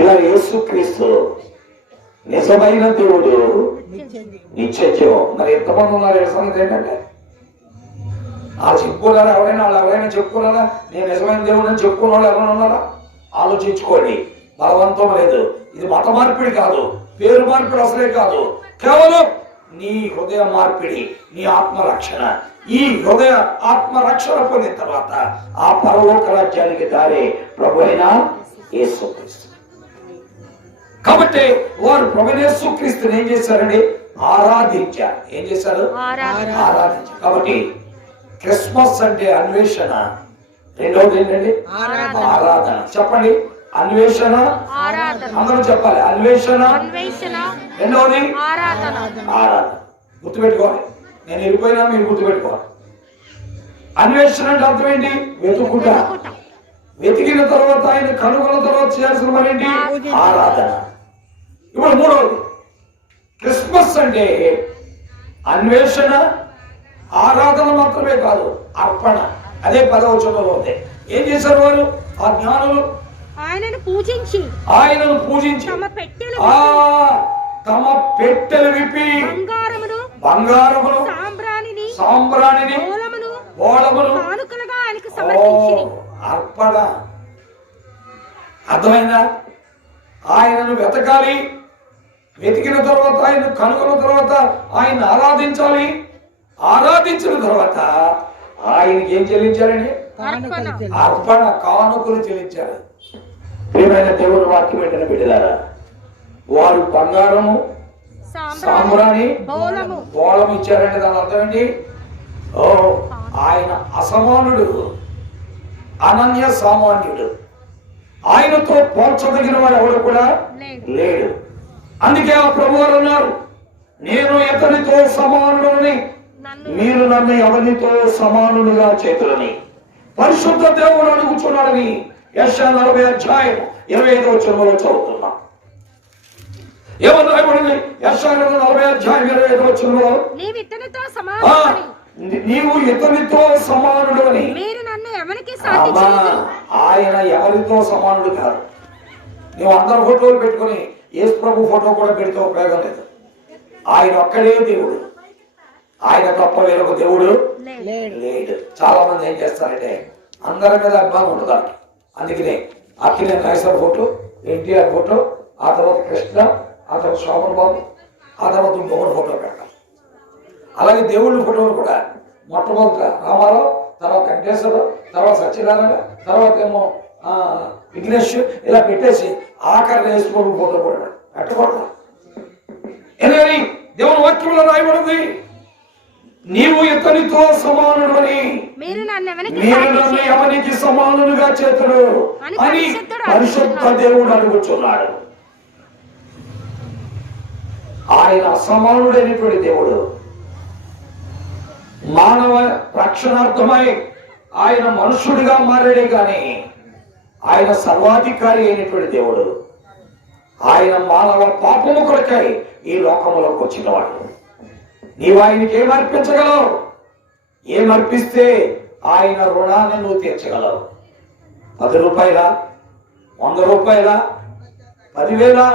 ఇలా యేసుక్రీస్తు నిజమైన దేవుడు, నిత్య జీవం. మరి ఎంతమంది ఉన్నారు? సంగతి ఏంటంటే చెప్పుకోలేరా? ఎవరైనా చెప్పుకోలేరా? నేను నిజమైన దేవుడు అని చెప్పుకున్న వాళ్ళు ఎవరైనా ఉన్నారా? ఆలోచించుకోండి. బలవంతం లేదు. ఇది మత మార్పిడి కాదు, పేరు మార్పిడి అసలే కాదు. కేవలం నీ హృదయ మార్పిడి, నీ ఆత్మరక్షణ. ఈ హృదయ ఆత్మరక్షణ పొందిన తర్వాత ఆ పరలోక రాజ్యానికి దారే ప్రభు అయిన యేసుక్రీస్తు. కాబట్టి వారు ప్రభు యేసుక్రీస్తుని ఏం చేశారండి? ఆరాధించారు. ఏం చేశారు? ఆరాధించారు. కాబట్టి క్రిస్మస్ అంటే అన్వేషణ. రెండవది ఏంటండి? ఆరాధన. చెప్పండి. అన్వేషణ. అందరూ చెప్పాలి. అన్వేషణ. రెండవది ఆరాధన. గుర్తుపెట్టుకోవాలి. నేను వెళ్ళిపోయినా మీరు గుర్తుపెట్టుకోవాలి. అన్వేషణ అంటే అర్థం ఏంటి? వెతుకుట. వెతికిన తర్వాత, ఆయన కనుగొన్న తర్వాత చేయాల్సిన పని ఏంటి? ఆరాధన. ఇప్పుడు మూడవది క్రిస్మస్ అంటే అన్వేషణ, ఆరాధన మాత్రమే కాదు, అర్పణ. అదే 10వ వచనంలో ఉంది. ఏం చేశారు వారు? ఆ జ్ఞానులు ఆయనను పూజించి తమ పెట్టెలు విప్పి బంగారమును సాంబ్రాణిని బోళమును అర్పణ. అర్థమైందా? ఆయనను వెతకాలి, వెతికిన తర్వాత, ఆయన కనుగొన్న తర్వాత ఆయన ఆరాధించాలి. ఆరాధించిన తర్వాత ఆయనకి ఏం చెల్లించాలండి? అర్పణ, కానుకలు చెల్లించారు. ప్రియమైన దేవుని వాక్యం పెట్టిన బిడ్డలారా, వారు బంగారము సాంబ్రాణి బోళము. బోళం ఇచ్చారంటే దాని అర్థం ఏంటి? ఓ ఆయన అసమానుడు, అనన్య సామాన్యుడు. ఆయనతో పోల్చదగిన వాడు ఎవడు కూడా లేడు. అందుకే ఆ ప్రభువారు అన్నారు, నేను ఇతనితో సమానుడని, మీరు నన్ను ఎవరితో సమానులుగా చేతులని పరిశుద్ధ దేవుడు అడుగుచున్నాడని యెషయా 40:25 చదువుతున్నాం. ఏమన్నా రాయబడింది? యెషయా 40:25 నీవు ఇతనితో సమానుడని, నీవు ఇతనితో సమానుడు అని. మీరు నన్ను ఎవరికి సాటి చేయరు. ఆయన ఎవరితో సమానుడు కాదు. నువ్వు అందరు ఫోటోలు పెట్టుకుని యేసు ప్రభు ఫోటో కూడా పెడితే ఉపయోగం లేదు. ఆయన ఒక్కడే దేవుడు, ఆయన తప్ప వేరొక దేవుడు లేడు. చాలా మంది ఏం చేస్తారంటే అందరి మీద అభిమానం ఉండదు. అందుకనే అక్కినే నాగేశ్వర ఫోటో, ఎన్టీఆర్ ఫోటో, ఆ తర్వాత కృష్ణ, ఆ తర్వాత శోభన్ బాబు, ఆ తర్వాత ఇంకొకటి ఫోటో పెడతాం. అలాగే దేవుళ్ళ ఫోటోలు కూడా మొట్టమొదట రామారావు, తర్వాత వెంకటేశ్వరరావు, తర్వాత సత్యనారాయణ, తర్వాత ఏమో విఘ్నేష్, ఇలా పెట్టేసి ఆఖరి వేసుకోవడం ఫోటో కూడా పెట్టకూడదు. ఎందుకని దేవుని వాక్యంలో రాయబడింది, నీవు ఇతనితో సమానుడు అని, మీరు నన్ను ఎవరికి సమానులుగా చేతుడు అని పరిశుద్ధ దేవుడు అడుగుచున్నాడు. ఆయన అసమానుడైనటువంటి దేవుడు. మానవ రక్షణార్థమై ఆయన మనుషుడిగా మారాడే కానీ ఆయన సర్వాధికారి అయినటువంటి దేవుడు. ఆయన మానవ పాపము కొరకై ఈ లోకములోకి వచ్చినవాడు. నీవు ఆయనకి ఏమర్పించగలవు? ఏమర్పిస్తే ఆయన రుణాన్ని నువ్వు తీర్చగలవు? 10 రూపాయల, 100 రూపాయల, 10,000,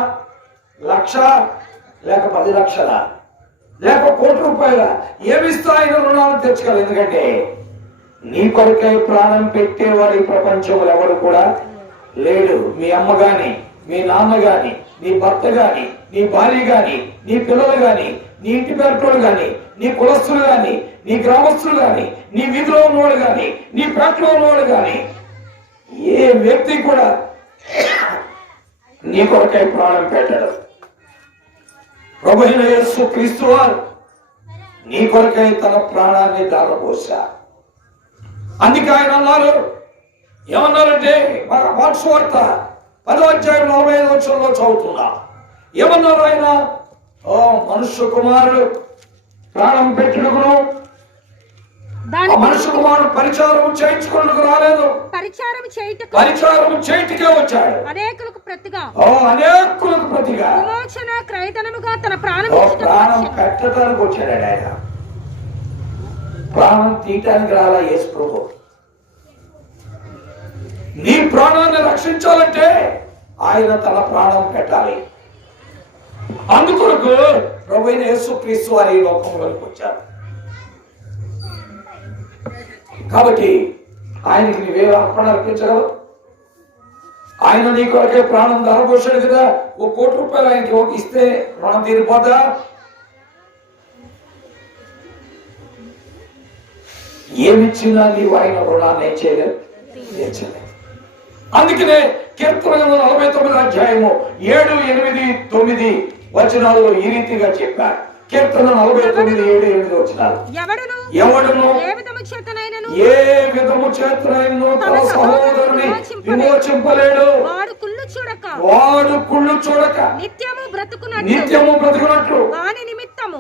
1,00,000, లేక 10 లక్షల, లేక 1,00,00,000 రూపాయల, ఏమిస్తా ఆయన రుణాన్ని తెచ్చుకోవాలి. ఎందుకంటే నీ కొరకై ప్రాణం పెట్టేవాడు ఈ ప్రపంచంలో ఎవరు కూడా లేడు. మీ అమ్మ గాని, మీ నాన్న గాని, నీ భర్త గాని, నీ భార్య గాని, నీ పిల్లలు గాని, నీ ఇంటి పేరుటోడు గాని, నీ కులస్తులు గాని, నీ గ్రామస్తులు గాని, నీ వీధిలో ఉన్నవాడు గాని, నీ పేటలో ఉన్నవాడు గాని, ఏ వ్యక్తి కూడా నీ కొరకై ప్రాణం పెట్టడు. ప్రభువైన యేసు క్రీస్తు వారు నీ కొరకై తన ప్రాణాన్ని దారపోసా. అందుకే ఆయన అన్నారు, ఏమన్నారంటే మార్క్స్ వార్త 10:45 చదువుతున్నా. ఏమన్నారు ఆయన? ఓ మనుష్య కుమారుడు ప్రాణం పెట్టుడుకును, మనుష్య కుమారుడు పరిచారం చేయించుకున్నకు రాలేదు, పరిచారం చేయుటకే వచ్చాడు. అనేకులకు ప్రతిగా విమోచన క్రయధనముగా తన ప్రాణం పెట్టడానికి వచ్చాడు. ఆయన ప్రాణం తీయటానికి రాలా యేసు ప్రభు. నీ ప్రాణాన్ని రక్షించాలంటే ఆయన తన ప్రాణం పెట్టాలి. అందుకొరకు ప్రభువైన యేసుక్రీస్తు వారు ఈ లోకంలోకి వచ్చారు. కాబట్టి ఆయనకి నీవే అర్పణ అర్పించగలవు? ఆయన నీ కొరకే ప్రాణం ధారపోసాడు కదా. 1,00,00,000 రూపాయలు ఆయనకి ఇస్తే రుణం తీరిపోతా? ఏమిచ్చినా నీవు ఆయన రుణాన్ని చేయలేదు. అందుకనే కీర్తన 49:7, 8, 9 వచనాల్లో ఈ రీతిగా చెప్పారు. కీర్తన 49:7, 8 ఎవడును ఏ విధము చేతనైనను తన సహోదరుని విమోచింపలేడు. వాడు కుళ్ళు చూడక నిత్యము బ్రతుకునట్లు వాని నిమిత్తము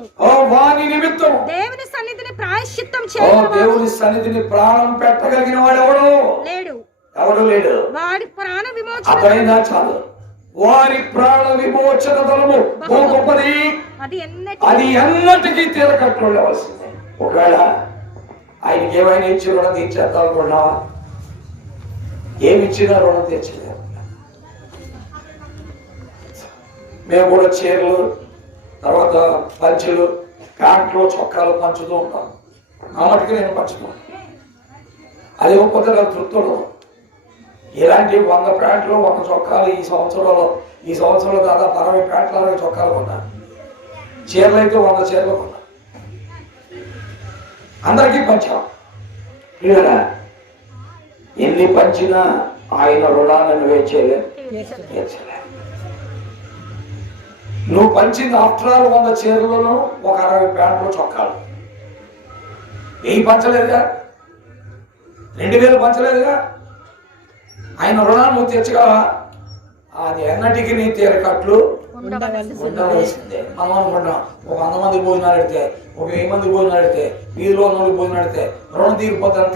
దేవుని సన్నిధిని ప్రాయశ్చిత్తం చేయగలవాడు. దేవుని సన్నిధిని ప్రాణం పెట్టగలిగిన వాడు ఎవడు లేడు. వాడి ప్రాణ విమోచన అదైనా చాలు. వారి ప్రాణ విమోచన ధనము గొప్పది, అది ఎన్నటికీ తీరకట్లు ఉండవలసిందే. ఒకవేళ ఆయనకి ఏమైనా ఇచ్చి రుణం తీర్చేద్దాం అనుకున్నావా? ఏమిచ్చినా రుణం తీర్చలేదు. మేము కూడా చీరలు, తర్వాత పంచులు, ప్యాంట్లు, చొక్కాలు పంచుతూ ఉంటాం. నా మటుకు నేను పంచుతాను. అది ఒక్కొక్క తృప్తులు. ఇలాంటి 100 ప్యాంట్లు, 100 చొక్కాలు ఈ సంవత్సరంలో దాదాపు 60 ప్యాంట్లు, 60 చొక్కాలు కొన్నా. చీరలు అయితే 100 చీరలు కొన్నా. అందరికీ పంచాం. ఇలా ఎన్ని పంచినా ఆయన రుణాలను వేర్చలే. నువ్వు పంచింది ఆఫ్టర్ ఆల్ 100 చీరలను ఒక 60 ప్యాంట్లు చొక్కాలు. 1000 పంచలేదుగా, 2000 పంచలేదుగా. ఆయన రుణాన్ని నువ్వు తీర్చగలవా? అది ఎన్నటికీ నీ తీరకట్లు ఉండవలసిందే. మనం అనుకుంటాం ఒక 100 మంది భోజనాలు పెడితే, ఒక 1000 మంది భోజనాలు పెడితే, వీధిలో ఉన్న భోజనాలు పెడితే రుణం తీరిపోతాను.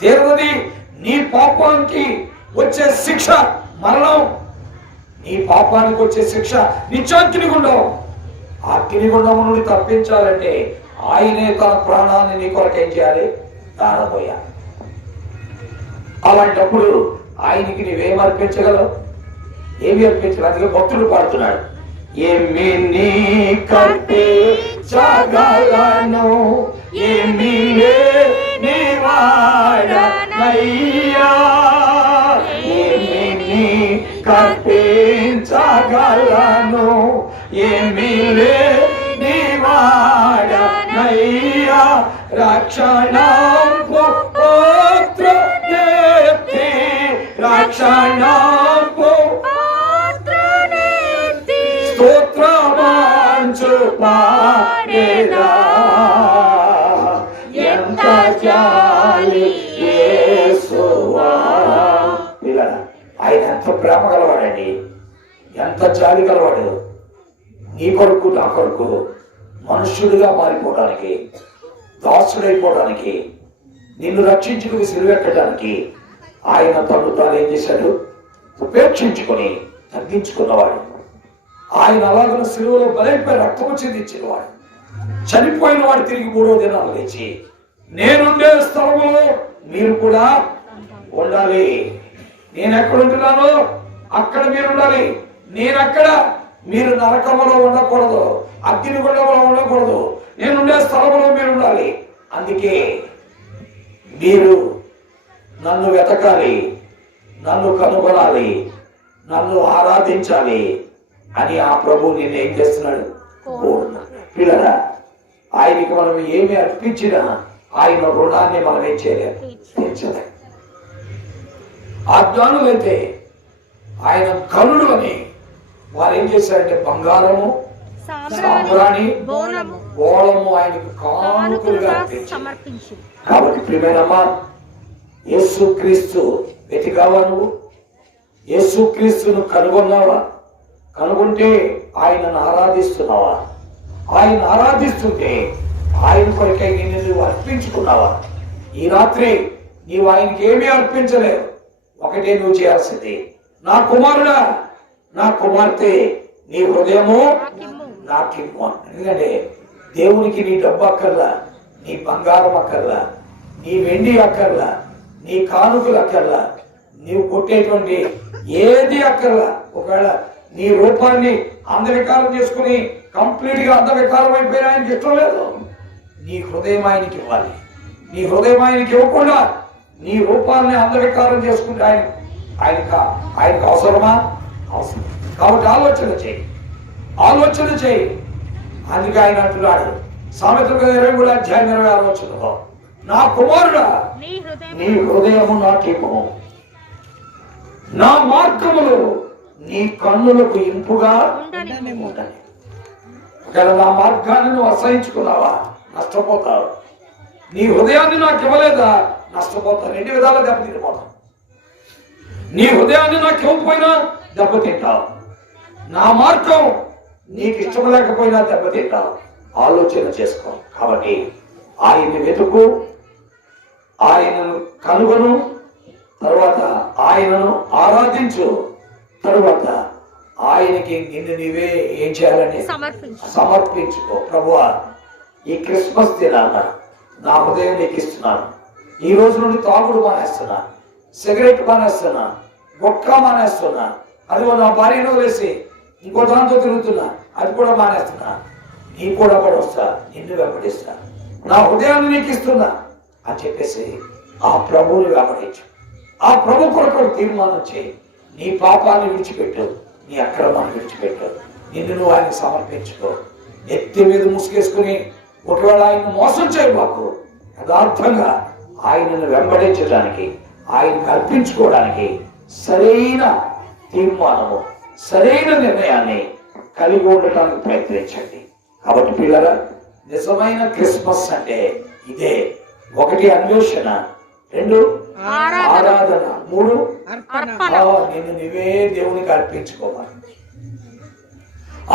తీరదది. నీ పాపానికి వచ్చే శిక్ష మరణం. నీ పాపానికి వచ్చే శిక్ష నిత్యాగ్నిగుండం. ఆ అగ్నిగుండం నుండి తప్పించాలంటే ఆయనే తన ప్రాణాన్ని నీ కొరకు ఏం చేయాలి? దారబోయాలి. అలాంటప్పుడు ఆయనకి నువ్వేం అర్పించగలవు? ఏమి అర్పించగలవు? అందుకే భక్తుడు పాడుతున్నాడు, ఏమి నీ కర్పించగలను, ఏమి లేని వాడనయ్యా, ఏమి నీ కర్పించగలను, ఏమి లేని వాడనయ్యా, రక్షణకు పాత్రనేత్తి, రక్షణకు స్తోత్రమంచు పాడేదా, ఎంత జాలి యేసువా. ఆయన ఎంత ప్రేమ గలవాడండి, ఎంత జాలి గలవాడు. నీ కొరకు నా కొరకు మనుష్యుడిగా మారిపోవడానికి, దాసుడైపోవడానికి, నిన్ను రక్షించుకుని సిలువెక్కడానికి ఆయన తను తాను ఏం చేశాడు? ఉపేక్షించుకొని తగ్గించుకున్నవాడు. ఆయన అలాగే సిలువలో బలైపోయి రక్తము చెందించినవాడు. చనిపోయిన వాడు తిరిగి 3వ దినాలు లేచి, నేనుండే స్థలములో మీరు కూడా ఉండాలి. నేను ఎక్కడ ఉంటున్నానో అక్కడ మీరు ఉండాలి. నేనక్కడ, మీరు నరకములో ఉండకూడదు, అగ్నిగుండంలో ఉండకూడదు. నేనుండే స్థలంలో మీరు ఉండాలి. అందుకే మీరు నన్ను వెతకాలి, నన్ను కనుగొనాలి, నన్ను ఆరాధించాలి అని ఆ ప్రభు నేను ఏం చేస్తున్నాడు? పిల్లరా, ఆయనకి మనం ఏమి అర్పించినా ఆయన రుణాన్ని మనం ఏం చేయలేము, తీర్చలేము. అజ్ఞానులైతే ఆయన కనుడు అని వారు ఏం చేశారంటే బంగారము, సాంబ్రాణి, గోళము ఆయనకు కానుకలుగా సమర్పించి. కాబట్టి ప్రియమైనమ్మా, యేసుక్రీస్తు వెతికావా? నువ్వు యేసుక్రీస్తును కనుగొన్నావా? కనుగొంటే ఆయనను ఆరాధిస్తున్నావా? ఆయన ఆరాధిస్తుంటే ఆయన కొరకై నిన్ను నువ్వు అర్పించుకున్నావా? ఈ రాత్రి నీవు ఆయనకి ఏమీ అర్పించలేవు. ఒకటే నువ్వు చేయాల్సింది, నా కుమారుడా, నా కుమార్తె, నీ హృదయము నాకిమ్ము. ఎందుకంటే దేవునికి నీ డబ్బు అక్కర్లా, నీ బంగారం అక్కర్లా, నీ వెండి అక్కర్లా, నీ కానుకలు అక్కర్లా, నీవు కొట్టేటువంటి ఏది అక్కర్లా. ఒకవేళ నీ రూపాన్ని అందవికారం చేసుకుని కంప్లీట్ గా అందవికారం అయిపోయిన ఆయనకి ఇష్టం లేదు. నీ హృదయం ఆయనకి ఇవ్వాలి. నీ హృదయం ఆయనకి ఇవ్వకుండా నీ రూపాన్ని అందవికారం చేసుకుంటే ఆయనకు అవసరమా? అవసరం. కాబట్టి ఆలోచన చేయి. అందుకే ఆయన అంటున్నాడు సామెతలు 23:26 నా కుమారుడా, నీ హృదయము నాకిమ్ము, నా మార్గములు నీ కన్నులకు ఇంపుగా ఉండని. ఒకవేళ నా మార్గాన్ని నువ్వు అసహించుకున్నావా? నష్టపోతావు. నీ హృదయాన్ని నాకు ఇవ్వలేదా? నష్టపోతావు. 2 విధాలుగా దెబ్బతిండిపోతావు. నీ హృదయాన్ని నాకు ఇవ్వకపోయినా దెబ్బతింటావు. నా మార్గం నీకు ఇష్టం లేకపోయినా దెబ్బతింటావు. ఆలోచన చేసుకో. కాబట్టి ఆయన్ని వెతుకు, ఆయనను కనుగొను, తరువాత ఆయనను ఆరాధించు, తరువాత ఆయనకి నిన్ను నీవే ఏం చేయాలని సమర్పించుకో. ప్రభువా, ఈ క్రిస్మస్ దినాన నా హృదయం నీకు ఇస్తున్నాను. ఈ రోజు నుండి తాగుడు మానేస్తున్నా, సిగరెట్ మానేస్తున్నా, గుట్కా మానేస్తున్నా, అదిగో నా భార్యను వేసి ఇంకో దాంతో తిరుగుతున్నా, అది కూడా మానేస్తున్నా. నీ కూడా వస్తా, నిన్ను వెంబడిస్తా, నా హృదయాన్ని నీకు ఇస్తున్నా అని చెప్పేసి ఆ ప్రభువుని వెంబడించు. ఆ ప్రభు కొరకు తీర్మానం చేయి. నీ పాపాన్ని విడిచిపెట్టు, నీ అక్రమాన్ని విడిచిపెట్టు, నిన్ను నువ్వు ఆయనకు సమర్పించుకో. ఎత్తి మీద ముసుగేసుకుని ఒకవేళ ఆయన్ని మోసం చేయబాకు. యథార్థంగా ఆయనను వెంబడించడానికి, ఆయనకు అర్పించుకోవడానికి సరైన తీర్మానము, సరైన నిర్ణయాన్ని కలిగి ఉండటానికి ప్రయత్నించండి. కాబట్టి పిల్లరా, నిజమైన క్రిస్మస్ అంటే ఇదే. 1 అన్వేషణ, 2 ఆరాధన, 3 నిన్ను నువ్వే దేవునికి అర్పించుకోవాలి.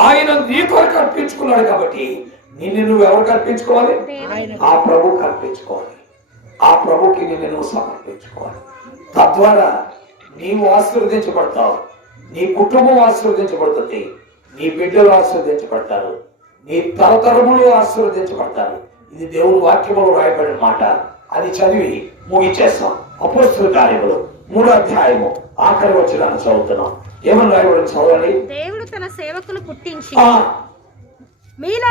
ఆయన నీ కొరకు అర్పించుకున్నాడు కాబట్టి నిన్ను నువ్వు ఎవరికి అర్పించుకోవాలి? ఆ ప్రభువుకి అర్పించుకోవాలి. ఆ ప్రభుకి నిన్ను నువ్వు సమర్పించుకోవాలి. తద్వారా నీవు ఆశీర్వదించబడతావు, నీ కుటుంబం ఆశీర్వదించబడుతుంది, నీ బిడ్డలు ఆశీర్వదించబడతారు, నీ తరతరములు ఆశీర్వదించబడతారు. ఇది దేవుని వాక్యములో రాయబడిన మాట. అది చదివి ముగించేస్తాం. అపోస్తలుల కార్యములు 3వ అధ్యాయము ఆఖరి వచనాన్ని చదువుతున్నాం. ఏమని రాయబడిన చదవండి. దేవుడు తన సేవకులు పుట్టించి మీలో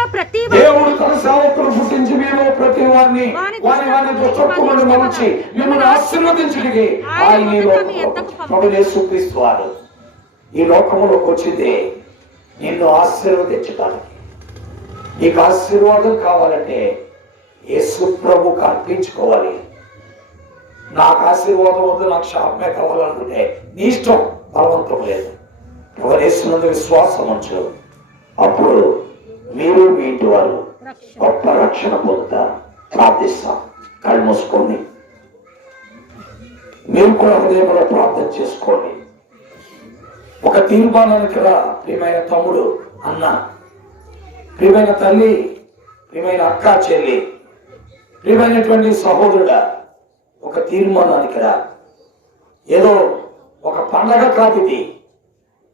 ప్రతి వారిని వారి దుష్టత్వములను మరచి మిమ్మల్ని ఆశీర్వదించడానికి ఆయన యేసుక్రీస్తు వారు ఈ లోకములోకి వచ్చింది నిన్ను ఆశీర్వదించడానికి. నీకు ఆశీర్వాదం కావాలంటే యేసు ప్రభువుకి అర్పించుకోవాలి. నాకు ఆశీర్వాదం వద్దు, నాకు శాపమే కావాలనుకుంటే నీ ఇష్టం, బలవంతం లేదు. ఎవరు యేసునందు విశ్వాసం ఉంచు, అప్పుడు మీరు మీ ఇంటి వారు గొప్ప రక్షణ పొందుతారు. ప్రార్థిస్తాం. కళ్ళు మూసుకోండి. మీరు కూడా హృదయంలో ప్రార్థన చేసుకోండి. ఒక తీర్మానానికి రా ప్రియమైన తమ్ముడు, అన్న, ప్రియమైన తల్లి, ప్రియమైన అక్క, చెల్లి, ప్రియమైనటువంటి సహోదరుడా, ఒక తీర్మానానికి రా. ఏదో ఒక పండగ కాదు ఇది.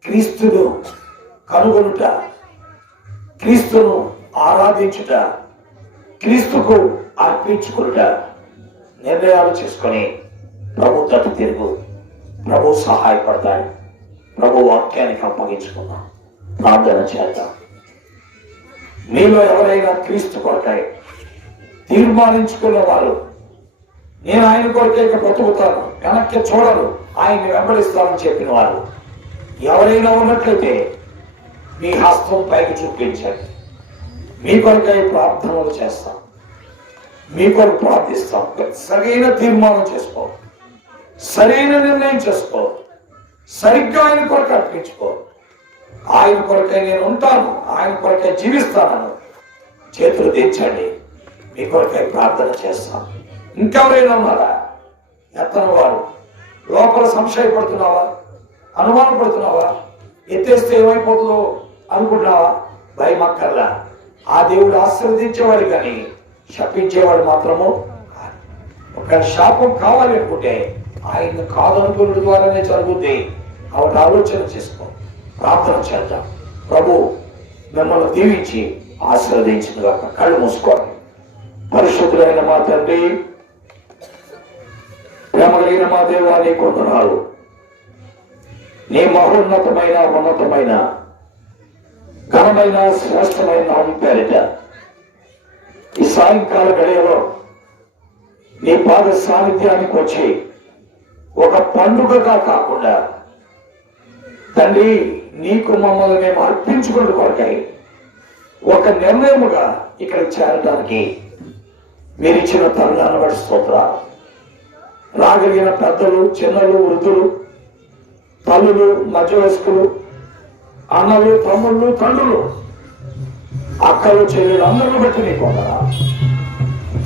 క్రీస్తును కనుగొనుట, క్రీస్తును ఆరాధించుట, క్రీస్తుకు అర్పించుకునుట. నిర్ణయాలు చేసుకొని ప్రభు తట్టు తిరుగు. ప్రభు సహాయపడతాడు. ప్రభు వాక్యానికి అప్పగించుకుందాం. ప్రార్థన చేద్దాం. మీలో ఎవరైనా క్రీస్తు కొరకై తీర్మానించుకున్న వారు, నేను ఆయన కొరకే ఇక బ్రతుకుతాను, వెనక్కి చూడను, ఆయన్ని వెంబడిస్తానని చెప్పిన వారు ఎవరైనా ఉన్నట్లయితే మీ హస్తం పైకి చూపించండి. మీ కొరకై ప్రార్థనలు చేస్తాం, మీ కొరకు ప్రార్థిస్తాం. సరైన తీర్మానం చేసుకో, సరైన నిర్ణయం చేసుకో, సరిగ్గా ఆయన కొరకు అర్పించుకో. ఆయన కొరకై నేను ఉంటాను, ఆయన కొరకై జీవిస్తాను. చేతులు దించండి. మీ కొరకై ప్రార్థన చేస్తాం. ఇంకెవరైనా ఉన్నారా? ఎత్తన వారు లోపల సంశయపడుతున్నావా? అనుమానపడుతున్నావా? ఎత్తేస్తే ఏమైపోతుందో అనుకుంటున్నావా? భయమక్కర్లా. ఆ దేవుడు ఆశీర్వదించేవాడు కానీ శపించేవాడు మాత్రము. ఒక శాపం కావాలి అనుకుంటే ఆయన కాదనుకున్న ద్వారానే జరుగుతుంది. కాబట్టి ఆలోచన చేసుకో, ప్రార్థన చేద్దాం. ప్రభు మిమ్మల్ని దీవించి ఆశీర్వదించిన కళ్ళు మూసుకోండి. పరిశుద్ధులైన మా తండ్రి, ప్రేమ కలిగిన మా దేవా, నీ కొందనాలు. నీ మహోన్నతమైన, ఉన్నతమైన, ఘనమైన, శ్రేష్టమైన నామం పేరిట ఈ సాయంకాల గడియలో నీ పాద సాన్నిధ్యానికి వచ్చి ఒక పండుగగా కాకుండా తండ్రి నీకు మమ్మల్ని మేము అర్పించుకున్న కొరకై ఒక నిర్ణయముగా ఇక్కడ చేరడానికి మీరు ఇచ్చిన తరుణాన్ని బట్టి స్తోత్రాలు. రాగలిగిన పెద్దలు, చిన్నలు, వృద్ధులు, తల్లులు, మధ్య వయస్కులు, అన్నలు, తమ్ముళ్ళు, తండ్రులు, అక్కలు, చెల్లెలు అందరూ బట్టి నీకు వందనాలు.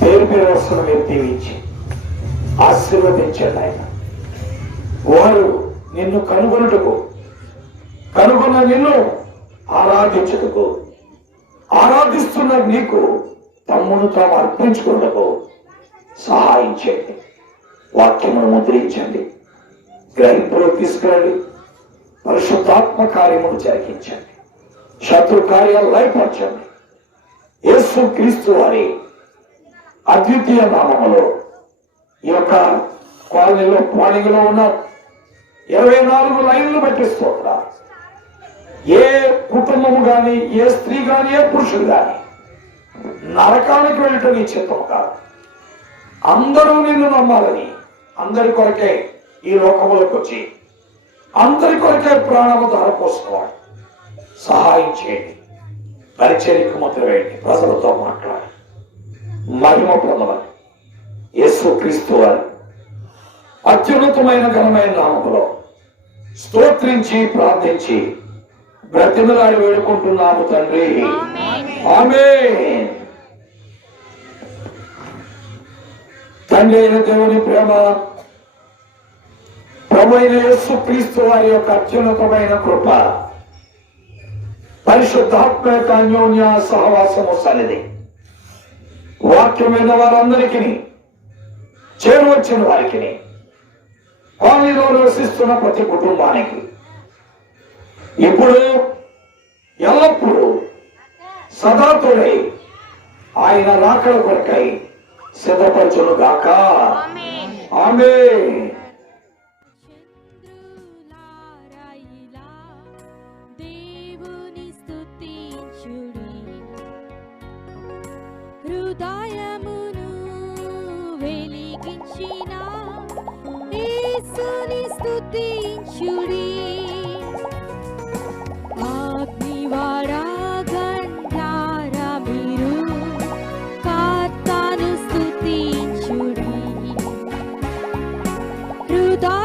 పేరు పేరు వస్తున్న మీరు దీవించి ఆశీర్వదించండి. ఆయన వారు నిన్ను కనుగొనుటకు, కనుగొన్న నిన్ను ఆరాధించుటకు, ఆరాధిస్తున్న నీకు తమ్మును తాము అర్పించుకున్నకు సహాయం చేయండి. వాక్యమును ముద్రించండి, గ్రహింపులో తీసుకురండి, పరిశుద్ధాత్మ కార్యములు జరిగించండి, శత్రు కార్యాలు లయపరచండి. యేసు క్రీస్తు వారి అద్వితీయ నామములో ఈ యొక్క కాలనీలో పాణిలో ఉన్న 24 లైన్లు బట్టి స్తోత్రం. ఏ కుటుంబము గాని, ఏ స్త్రీ గాని, ఏ పురుషుడు గాని నరకానికి వెళ్ళటం నీ చిత్తం కాదు. అందరూ నిన్ను నమ్మాలని, అందరి కొరకే ఈ లోకములకు వచ్చి అందరి కొరకే ప్రాణము ధారపోసుకోవాలి. సహాయం చేయండి. పరిచర్యకు ముద్ర వేయండి. ప్రజలతో మాట్లాడి మహిమ పొందమని యేసు క్రీస్తు వారి అత్యున్నతమైన ఘనమైన నామములో స్తోత్రించి ప్రార్థించి బ్రతిమలాడి వేడుకుంటున్నాము తండ్రి. ఆమేన్. ఆమేన్. తండ్రి అయిన దేవుని ప్రేమ, ప్రభు అయిన యేసు క్రీస్తు వారి యొక్క అత్యున్నతమైన కృప, పరిశుద్ధాత్మ యొక్క అన్యోన్య సహవాసము సన్నిధి వాక్యమైన వారందరికీ, చేరువచ్చిన వారికి, కాలనీలో నివసిస్తున్న ప్రతి కుటుంబానికి ఇప్పుడు ఎల్లప్పుడూ సదాతుడై ఆయన రాకడ కొరకై సిద్ధపరచును గాక. ఆమేన్. ఆమేన్. చంద్రులారాయిలా దేవుని స్తుతించుడి, హృదయమును వెలిగించిన యేసుని స్తుతించుడి. అగ్నివాడా గంధారా మీరు కర్తను స్తుతించుడి, హృదయ